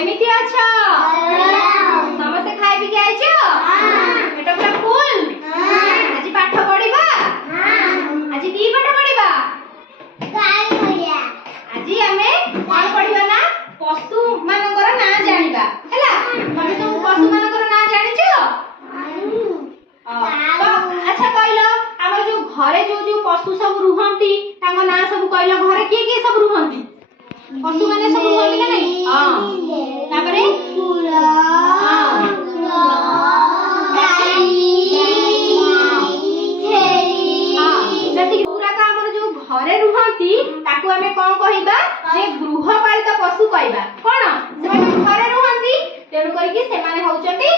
केमिति अछ समस्त खाइ पि आइछ पेट पूरा फुल आज पाठ पढिबा आज की पाठ पढिबा आज हमें कोन पढिबा ना पशु मानकर ना जानिबा हैला तमे सब पशु मानकर ना जानिछो अच्छा कहलो हम जो घरे जो पशु सब रुहंती तांको ना सब कहलो घरे के सब रुहंती पशु माने सब रुहंती ना नहीं हां तापरे पूरा गाई छेली जति पूरा का हमर जो घरे रुहंती ताको हमें कोन कहिबा जे गृहपालित पशु कहबा कोन से माने घरे रुहंती तेनु करी कि से माने होचंती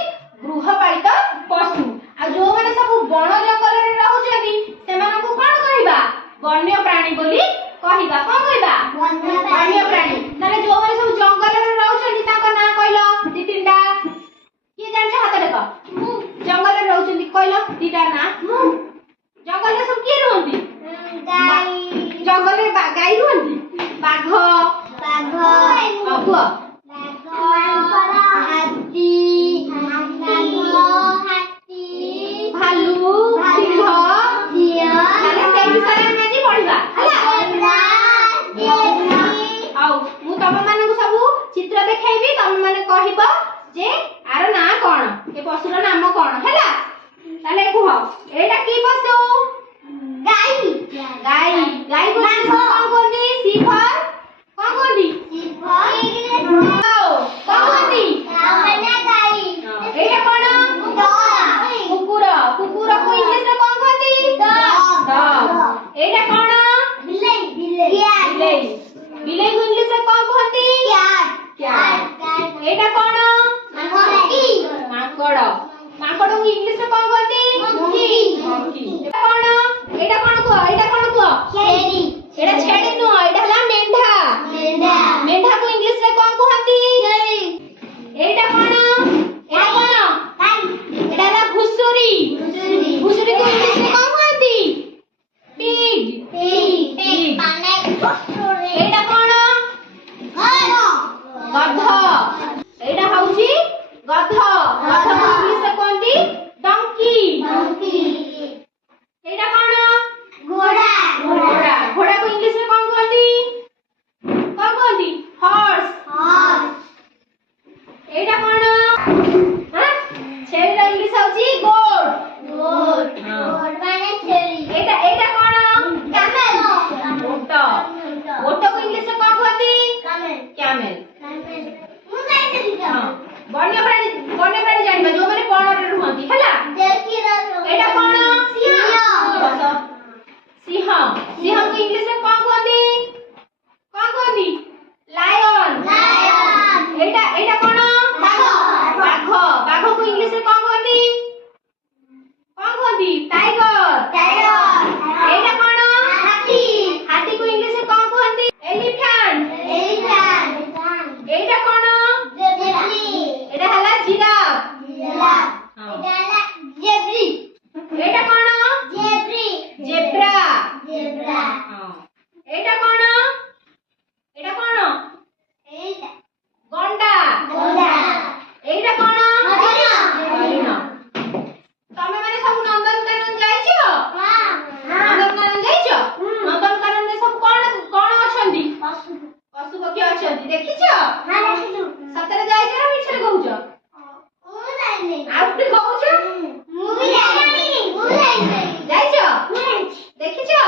गृहपालित पशु आ जो माने सब वन जंगल रे रहउछंती सेमानकु कोन कहिबा वन्य प्राणी बोली कहिबा कोन कहिबा वन्य प्राणी ताले जो माने सब जंगल रे रहउछंती ताको ना कहलो दी तीनटा के जानछ हाथ देख जंगल रे रहउछंती कहलो दीटा ना जंगल रे सब के रहंती गाई जंगल रे गाई रहंती बाघ बाघ हाथी भालू सिंह ताले से विषय में जी पढिबा हला आउ मु तम मानकु सब चित्र देखाइबी तम माने कहिबो जे आर ना कोन ए पशुर नाम कोन हला ताले कुह एटा की पशु गाई गाई गाई को कोन कोंदी सिफर कोन कोंदी सिफर कोन कोंदी गावना गाई एटा कोन कुकुर कुकुर को इंग्लिश में कोन कोंदी डॉग एटा कोन बिलाई बिलाई बिलाई को इंग्लिश में कोन कोंदी कैट एटा कोन माकड़ माकड़ को इंग्लिश में कोन कोंदी मंकी एटा कोन को छेड़ी एटा छेड़ी नो एटा हला मेंढा मेंढा को इंग्लिश में कोन कहंती छेड़ी एटा कोन एटा हला घुसुरी घुसुरी को इंग्लिश में कोन कहंती पिग माने एटा कोन गध एटा हउची गध गध को इंग्लिश में कहंती डंकी एटा कोन घोड़ा घोड़ा को इंग्लिश में कौन कहती हॉर्स एटा कोन हां छेली रा इंग्लिश होची गोट माने छेली एटा कोन कैमल ओट को इंग्लिश में कौन कहती कैमल मु जानि देली हां वन्य प्राणी जानिबा जो माने कोन रे रुहंती हला एटा कोन सिंह सिंह को इंग्लिश में कौन कहती लायन एटा कोन बाघ को इंग्लिश में कौन कहती टाइगर एटा कोन हाथी को इंग्लिश में कौन कहती एलिफेंट एटा कोन एटा हला जिराफ एटा हला जेब्री एटा कोन जेब्रा एटा कोन गंडा एटा कोन हरिण तमे माने सब नंदनकानन जाइछो नंदनकानन जाइछो नंदनकानन में सब कोन अछंती पशु पक्षी अछंती देखिछो हां देखिछु सतरे जाइछो ना मिछरे कहउछो ओ नाही नाही आउटे कहउछो मु भी जाइनी जाइछो देखिछो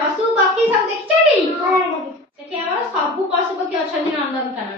पशु पक्षी सब देखिछोटी सेठी हमर सब पशु पक्षी अछंती नंदनकानन